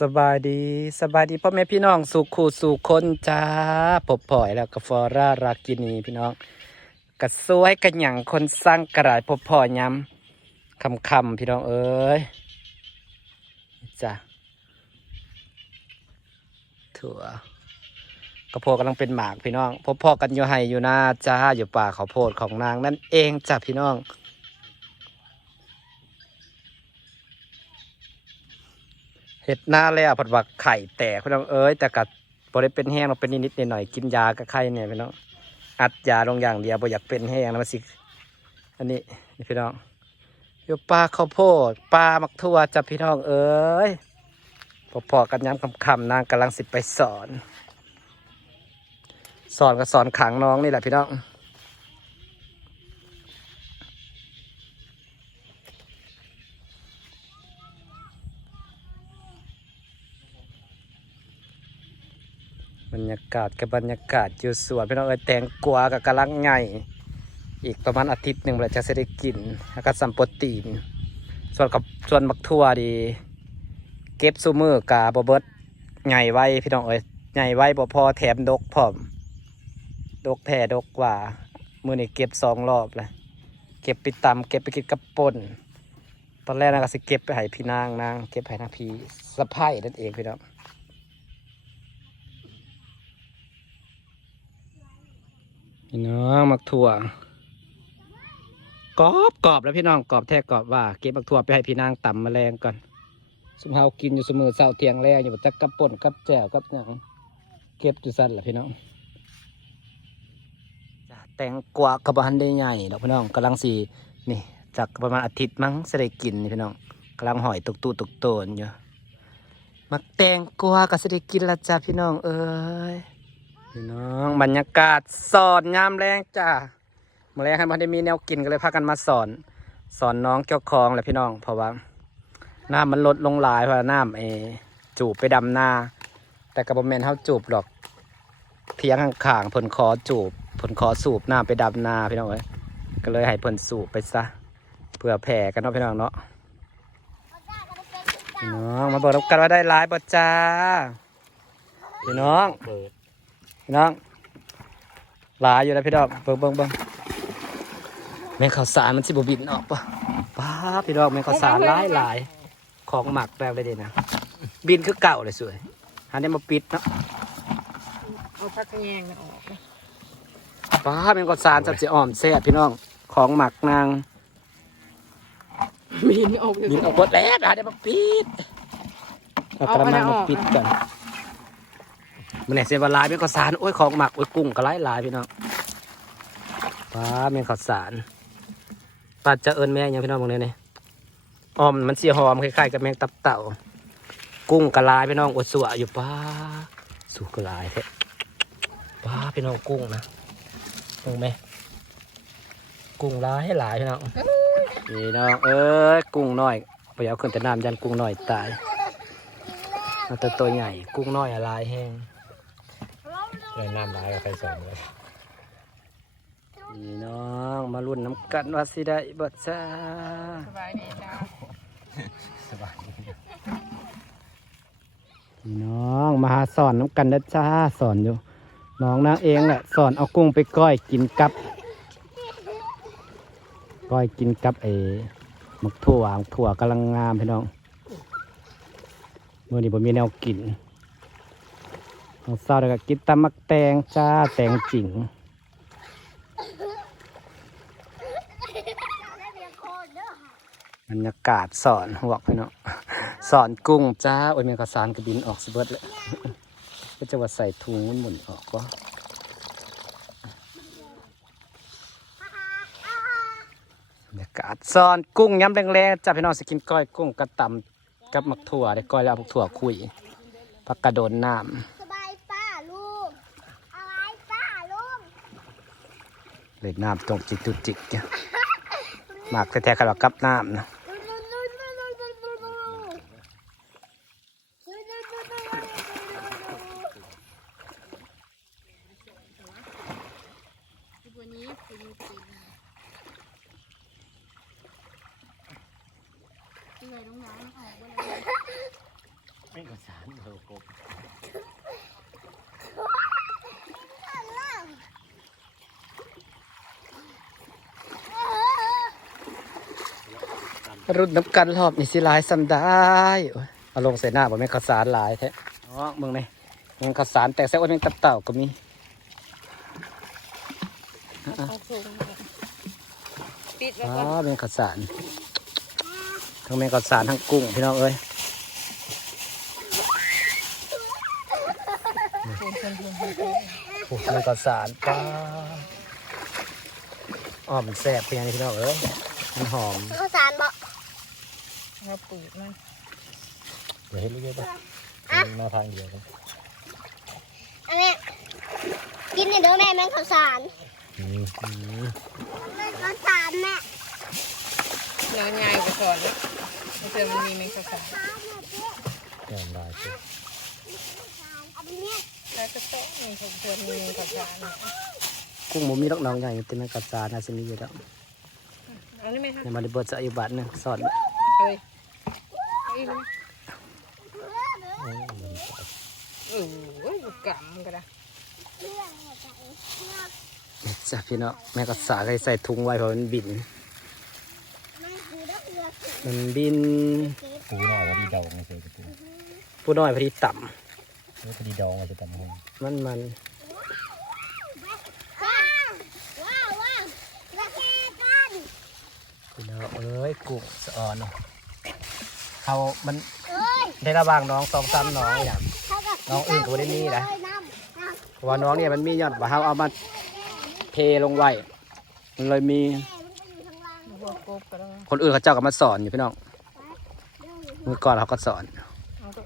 สบายดีสบายดีพ่อแม่พี่น้องสุขูสุคนจ้าปบป่อยแล้วก็ฟอร่ารากินีพี่น้องกระสวยกระหยั่งคนสร้างกระไรพบพ่อย้ำคำคำพี่น้องเอ้ยจ้ะถั่วกระโพดกำลังเป็นหมากพี่น้อง พบพ่อกันอยู่ไฮอยู่หน้าจ้าอยู่ป่าเขาโพดของนางนั่นเองจ้ะพี่น้อง เห็ดหน้าแล้วผัดว่าไข่แตกพี่น้องเอ้ยแต่กับบริเป็นแห้งเราเป็นนิดๆหน่อยๆกินยากับไข่เนี่ยพี่น้องอัดยาลงอย่างเดียวบ่อยากเป็นแห้งแล้วมาสิอันนี้นี่พี่น้องอยู่ปลาข้าวโพดปลามักทั่วจ้ะพี่น้องเอ้ยพอๆกันย้ำคำๆนางกำลังสิไปสอน สอนกับสอนขังน้องนี่แหละพี่น้อง บรรยากาศกับบรรยากาศอยู่สวนพี่น้องเอ้ยแตงกวากับกำลังไงอีกประมาณอาทิตย์หนึ่งเราจะได้กินแล้วก็สัมปตีน ส่วนกับส่วนมักทั่วดี เก็บซูมือกาบเบิดใหญ่ไว้พี่น้องเอ้ยใหญ่ไว้บ่พอแถมดกพร้อมดกแท่ดกกว่ามือนี่เก็บสองรอบเลยเก็บไปตำเก็บไปกินกับป่นตอนแรกนะก็สิเก็บไปให้พี่นางนางเก็บให้นางพี่สะพ้ายนั่นเองพี่น้อง พี่น้องมักถั่วกรอบกรอบแล้วพี่น้องกรอบแท้กรอบว่าเก็บมักถั่วไปให้พี่นางตำแมลงก่อนสมเฮากินอยู่เสมอเช้าเทียงแรงอยู่จักกับป่นกับแจ่วกับหยังเก็บอยู่สั้นแหละพี่น้องแตงกวากับบหันได้ใหญ่ดอกพี่น้องกำลังสีนี่จากประมาณอาทิตย์มั้งจะได้กินนี่พี่น้องกำลังหอยตุกตูตุกโตนอยู่มักแตงกวาก็จะได้กินละจ้ะพี่น้องเอ้ย พี่น้องบรรยากาศสอนยามแรงจ้าเมื่อแรงให้มันได้มีแนวกินก็เลยพากันมาสอน สอนน้องเกี่ยวคองแหละพี่น้อง เพราะว่าน้ำมันลดลงหลายเพราะน้ำเอจูบไปดำนาแต่กระบอมเมนเท่าจูบหรอกเพียงข้างๆเพิ่นขอจูบเพิ่นขอสูบน้ำไปดำนาพี่น้องเอ้ยก็เลยให้เพิ่นสูบไปซะเพื่อแผ่กันเนาะพี่น้องเนาะพี่น้องมาบอกกันว่าได้ร้ายบ่จ้าพี่น้อง พี่น้องหลายอยู่แล้วพี่ดอกเบิ่งเบิ่งเบิ่งแมงข้าวสารมันสิบบินออกปะป้าบพี่ดอกแมงข้าวสารหลายหลายของหมักแบบเลยเดีนะบินคือเก่าเลยสวยหันได้มาปิดเนาะเอาพักแยงออกนะป้าบแมงข้าวสารจับสิอ่อมแซ่บพี่น้องของหมักนางมีนี่ออกบินออกหมดแล้วหันได้มาปิดเอากระมังมาปิดก่อน มันเนี่ยเสียเวลายแมงข้าวสารโอ้ยของหมักโอ้ยกุ้งก็หลายหลายพี่น้องป้าบแมงข้าวสารปัดจะเอิญแม่ยังพี่น้องมองเนี่ยนี่ออมมันเสียหอมคล้ายๆกับแมงตับเต่า กุ้งกระลายพี่น้องอดสัวอยู่ป้าสู่กระลายแท้ป้าพี่น้องกุ้งนะกุ้งไหมกุ้งลายให้ลายพี่น้องพี่น้องเอ้ยกุ้งน้อยไปเอาขึ้นแต่น้ำยันกุ้งน้อยตายมันตัวตัวใหญ่กุ้งน้อยอะไรแห้ง เลยน้ำร้ายกับไฟสองเลยพี่น้องมาลุ้นน้ำกันว่าสิได้บ่จ้าสบายดีจ้าสบายพี่น้องมาหาสอนน้ำกันนะจ้าสอนอยู่ น้องนางเองแหละสอนเอากุ้งไปก้อยกินกับ ก้อยกินกับไอ้หมักถั่วหมักถั่วกำลังงามพี่น้องเมื่อนี้ผมมีแนวกิน น้องสาเด็กก็กินตำมักแตงจ้าแตงจิ๋งบรรยากาศสอนหวกพี่น้องสอนกุ้งจ้าโอ้ยแมงกะสารกระบินออกสเบิดเลยก็จะว่าใส่ถุงมันหมุนออกก็บรรยากาศสอนกุ้งย้ำแรงๆจ้าพี่น้องสกินก้อยกุ้งกระตำกับมักถั่วได้ก้อยแล้วเอามักถั่วคุยผักกระโดนน้สบายป้าลุงอะไรป้าลุงำ เลยน้ำตรงจิกตุกจิกเนี่ยหมากแท้ๆกันหรอกกับน้ำนะตัวนี้คือเป็นที่ไรน้องน้ำออกว่าอะไรเป็นกระสานเออกบ รุ่นน้ำกันรอบนี่สิหลายซ้ำได้โอ้ยเอาลงใส่หน้าบ่แม่นข้าวสารหลายแท้อ๋อมึงนี่แม่นข้าวสารแตกใส่อ้วนแม่งตับเต่าก็มีเอาสูงปิดแล้วอ๋อก็แม่งข้าวสารทั้งแม่งข้าวสารทั้งกุ้งพี่น้องเอ้ยคนคนคนคนโอ้แม่งข้าวสารป้าอ้อมนแซ่บเพียงนี้พี่น้องเอ้ยมันหอมข้าวสารบอก เอาปูดมันเดี๋ยวให้ลูกเยอะไปหน้าทางเดียวกันอันนี้กินในเด้อแม่แม่งข้าวสารอืมอืมแม่ข้าวสารแม่เนื้อใหญ่ไปก่อนมันจะมันมีแมงกะพรุนแก่ได้สิอันนี้แล้วก็ต้องมีผมเพื่อนมีแมงกะพรุนกุ้งหมูมีดอกน้องใหญ่แต่แม่งข้าวสารน่าจะมีอยู่แล้วเอานี่ไหมคะในมาริบทจะอายุบาทหนึงสอนเฮ้ยเอาอีกไหม โอ้ยมันเออโอ้ยบุกกำก็ได้เรื่องหัวใจเรื่องจ้ะพี่น้องแม่ข้าวสารใส่ใส่ถุงไว้เพราะมันบิน มันคือดอกเรือสีมันบินปูหน่อยว่าดีดองไม่ใช่กระปูผู้น้อยพอดีต่เฮ้ยพอดีดองอาจจะตำหงำมันมันว้าวว้าวว้าวระแคกันพี่น้องเอ้ยกุ้งสะออนเนาะ เขามันเอ้ยได้ระหว่างน้องสองสามน้องอย่างเท่ากับน้องอื่นก็บ่ได้มีนะเลยน้ำน้ำเพราะว่าน้องเนี่ยมันมียอดว่าเขาเอามาเทลงไว้มันเลยมีแม่มันก็อยู่ข้างล่างพวกกบก็ได้คนอื่นเขาเจ้าก็มาสอนอยู่พี่น้องเรื่องอยู่เมื่อก่อนเขาก็สอนเอาตัว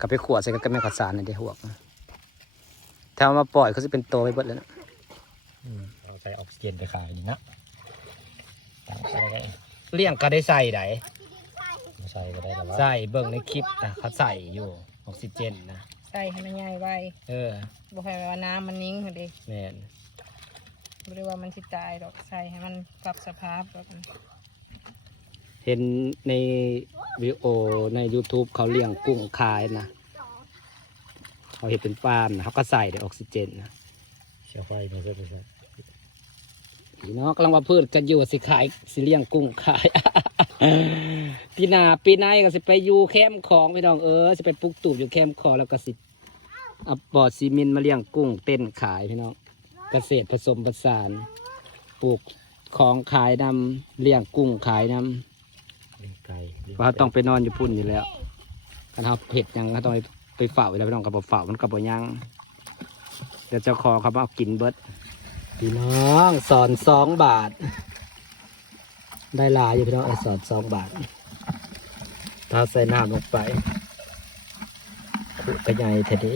กับไปขวดใส่กันแม่ข้าวสารในเดียวหัวกนะถ้าเอามาปล่อยเขาจะเป็นโตไปเบิดแล้วนะอืมเอาใส่ออกซิเจนไปขายดีนะตั้งใส่ได้ เลี้ยงก็ได้ใส่ไดไม่ใส่ก็ได้แต่ว่าใส่เบิ่งในคลิปนะเขาใส่อยู่ออกซิเจนนะใส่ให้มันใหญ่ไว้เออบอกให้ว่าน้ำมันนิ่งเลยแม่นไม่ได้ว่ามันสิตายหรอกใส่ให้มันปรับสภาพแล้วกันเห็นในวิดีโอใน YouTube เขาเลี้ยงกุ้งขายนะเขาเห็นเป็นฟาร์มนะเขาก็ใส่ได้ออกซิเจนนะเชื้อไฟไม่ใช่ไม่ใช่ พี่น้องกำลังว่าพืชกันอยู่ว่าสิขายสิเลี้ยงกุ้งขายปีหน้าปีหน้าก็สิไปอยู่แคมป์ของพี่น้องเออสิไปปลูกตูบอยู่แคมป์ของแล้วก็สิเอาบอดซีเมนต์มาเลี้ยงกุ้งเต้นขายพี่น้องเกษตรผสมผสาน ปลูกของขายนำเลี้ยงกุ้งขายนำเลี้ยงไก่เลี้ยงเพราะเขาต้องไปนอนอยู่พุ่นอยู่แล้วกันเขาเผ็ดหยังเขาต้องไปไปเฝ้าอยู่แล้วพี่น้องกับบ่เฝ้ามันกับบ่ยังเดี๋ยวเจ้าของเขามาเอากินเบิด พี่น้องสอนสองบาท ได้ลาอยู่พี่น้องไอสอนสองบาทถ้าใส่น้ำลงไปขุกระไงเถอะเด้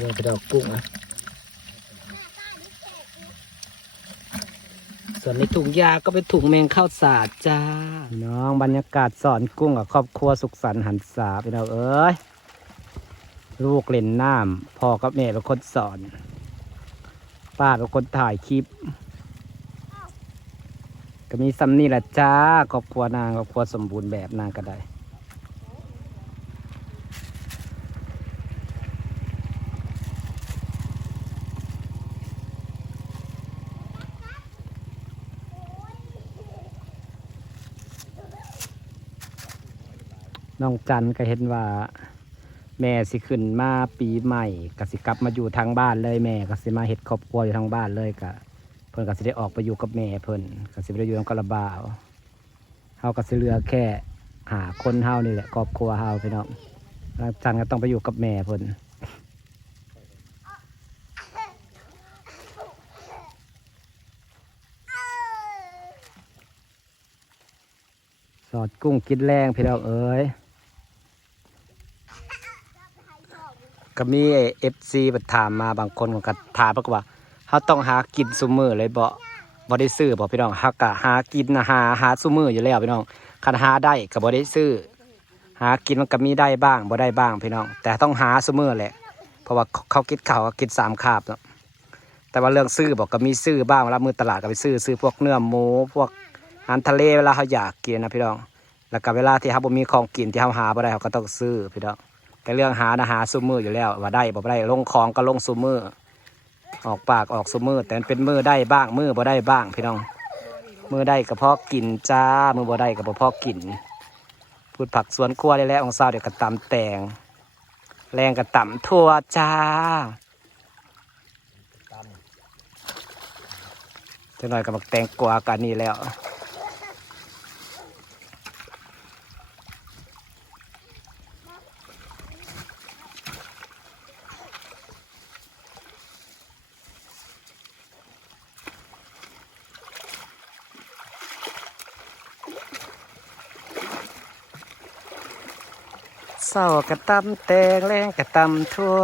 เราไปดอกกุ้งอะส่วนในถุงยาก็เป็นถุงแมงข้าวสาดจ้า น้องบรรยากาศสอนกุ้งกับครอบครัวสุขสันต์หันษาพี่น้องเอ้ย ลูกเล่นน้ำพ่อกับแม่เป็นคนสอน ป้าเป็นคนถ่ายคลิป ก็มีซัมนี่แหละจ้าครอบครัวนางครอบครัวสมบูรณ์แบบนางก็ได้น้องจันก็เห็นว่า แม่สิขึ้นมาปีใหม่กสิกลับมาอยู่ทางบ้านเลยแม่กสิมาเฮ็ดครอบครัวอยู่ทางบ้านเลยก็เพิ่นกสิได้ออกไปอยู่กับแม่เพิ่นกสิได้อยู่กับกระบาวเฮากสิเหลือแค่หาคนเฮานี่แหละครอบครัวเฮาพี่น้องน้องจันก็ต้องไปอยู่กับแม่เพิ่นสอดกุ้งกินแรงพี่น้องเอ้ย ก็มีเอฟซีมาถามมาบางคนก็ถามบอกว่าเขาต้องหากินซุมือเลยบ่บ่ได้ซื้อบ่พี่น้องเฮาก็หากินนะหาหาซุมืออยู่แล้วพี่น้องคันหาได้ก็บ่ได้ซื้อ หากินมันก็มีได้บ้างบ่ได้บ้างพี่น้อง แต่ต้องหาซุมือแหละ เพราะว่าเขากินข้าก็กินสามคาบเนาะแต่ว่าเรื่องซื้อบอกก็มีซื้อบ้างเวลามือตลาดก็ไปซื้อซื้อพวกเนื้อหมูพวกอาหารทะเลเวลาเขาอยากกินนะพี่น้อง แล้วก็เวลาที่เขาบ่มีของกินที่เขาหาบ่ได้เขาก็ต้องซื้อพี่น้อง แต่เรื่องหานะหาซุมมืออยู่แล้ว ว่าได้บ่ได้ลงของก็ลงซุมมือออกปากออกซุมมือแต่นเป็นมือได้บ้างมือบ่ได้บ้างพี่น้อง มือได้ก็เพาะกินจ้ามือบ่ได้ก็บ่พอกินพูดผักสวนครัวได้แล้วของสาวเดี๋ยวก็ตำแตงแรงก็ตำทั่วจ้าจังหน่อยกับบักแตงกวากันนี่แล้ว ร้ากระตำแตงแรงกระตำทั่ว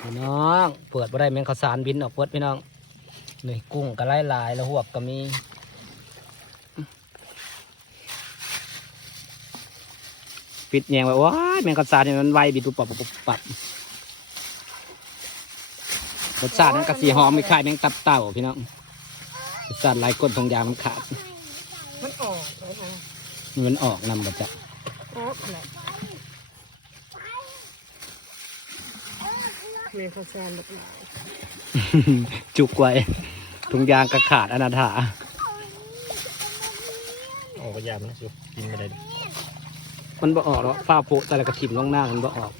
พี่น้อง เปิดบ่ได้แมงข้าวสารบินออกเปิดพี่น้องนี่กุ้งก็ไล่ลายแล้วหวกก็มีปิดแยงไว้ว้าแมงข้าสารนี่มันไวบิดปุบปับปุบปับรสชาตินั้นกระสีหอมไม่คลายแมงตับเต่าพี่น้องรสชาติหลายก้นทงยางมันขาด มันออกเลยนะ มันออกนำมาจากออกแหละเมฆแซนแบบไหนจุกไว้ทุงยางกระขาดอนาถาำโอ้ก็ยากมันนะสิกินไปเลยมันบ่ออกแล้วฟ้าโปะแต่ละกระถิ่มล่องหน้ามันบ่ออก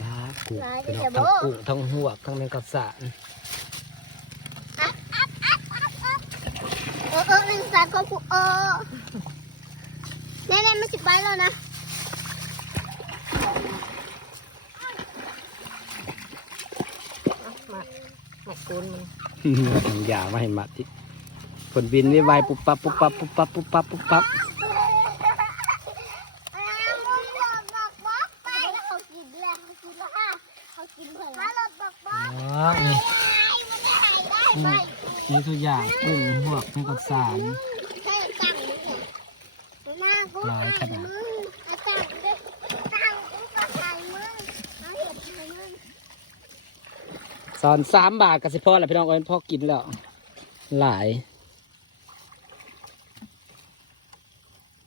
ปลากุ้งพี่น้องทั้งกุ้งทั้งหวกทั้งแมงกะสาน เออเอ ก็กูเออแน่ๆไม่สิบใบแล้วนะมาหมักตูนมันทุงยางมาให้มัดที่ผลบินวิไวปุ๊บปั๊บปุ๊บปั๊บปุ๊บปั๊บปุ๊บปั๊บปุ๊บปั๊บนี่ตัวอย่างกุ้งหวกแมงกะสาน แหละมากูหลายขนาดมึงเอาตั้งดิตั้งกูก็ถ่ายมึงเอาเห็ดให้มึงสอนสามบาทกับสิพ่อแหละพี่น้องเอ้ยพ่อกินแล้ว หลาย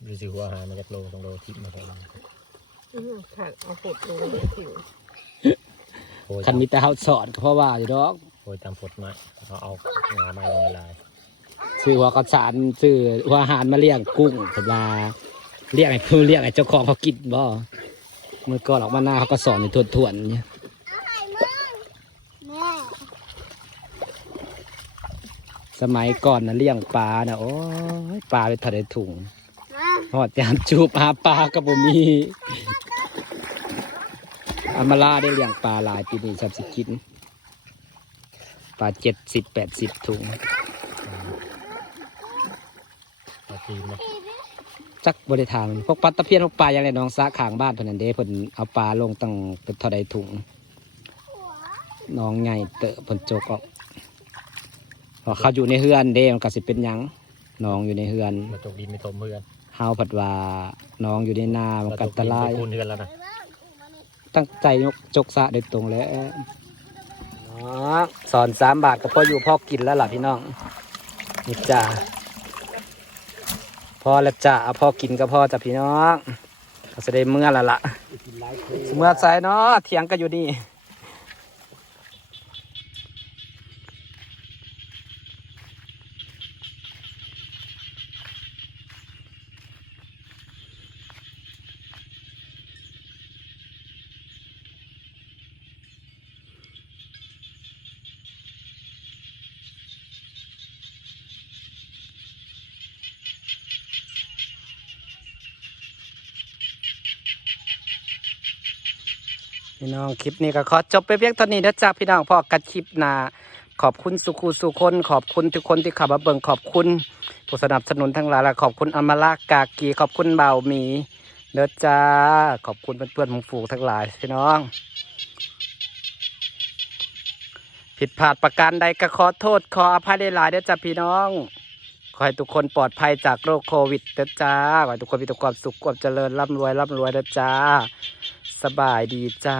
ดูสิหัวอาหารมันจะโลสองโลทิพมาแค่นั้นอื้อขาดเอาปดลงเลยผิวโอ้ยคันมีแต่เฮาสอนก็เพราะว่าอยู่ดอกโอ้ยตามฝดมาเขาเอางาไม้ลงในลายซื้อหัวกระสานซื้อหัวอาหารมาเลี้ยงกุ้งสำหรับ เลี้ยงให้เพื่อเลี้ยงให้เจ้าของเขากินบ่เมื่อก่อนออกมาหน้าเขาก็สอนในทวนทวนๆเนี่ยสมัยก่อนนะเลี้ยงปลานะโอ้ยปลาไปทะเลถุงหอดยามจูบหาปลากับบ่มีอามาลาได้เลี้ยงปลาหลายปีนี้ชับสิกินปลาเจ็ดสิบแปดสิบถุงปลาตีนเนา จักบริทานพวกปลาตะเพียนพวกปลาอย่างไรน้องสาขางบ้านเพิ่นนั่นเด้เพิ่นเอาปลาลงตั้งเป็นเท่าใดถุงน้องใหญ่เตอะเพิ่นจกออกพอเขาอยู่ในเฮือนเด้มันก็สิเป็นหยังน้องอยู่ในเฮือนมาจกดินไม่ทมเพื่อนเฮาผัดว่าน้องอยู่ในนามันก็อันตรายคูนเพื่อนแล้วนะตั้งใจยกจกสะโดยตรงแล้วสอนสามบาทก็พออยู่พอกินแล้วล่ะพี่น้องนี่จ้า พอแล้วจ้าเอาพอกินก็พอจ้ะพี่น้องก็จะได้เมื่อและล่ะเมื่อใส่เนาะเถียงกันอยู่นี่ พี่น้องคลิปนี้ก็ขอจบไปเพียงเท่านี้นะจ้าพี่น้องพอกันคลิปหนาขอบคุณสุขูสุคนขอบคุณทุกคนที่ขับมาเบิ่งขอบคุณผู้สนับสนุนทั้งหลายและขอบคุณอมรากากีขอบคุณเบาหมีเด้อจ้าขอบคุณเพื่อนๆมุงฝูงทั้งหลายพี่น้อง ผิดพลาดประการใดก็ขอโทษขออภัยได้หลายเด้อจ้าพี่น้อง ขอให้ทุกคนปลอดภัยจากโรคโควิดเด้อจ้าขอให้ทุกคนมีแต่ความสุขความเจริญร่ำรวยร่ำรวยเด้อจ้า สบายดีจ้า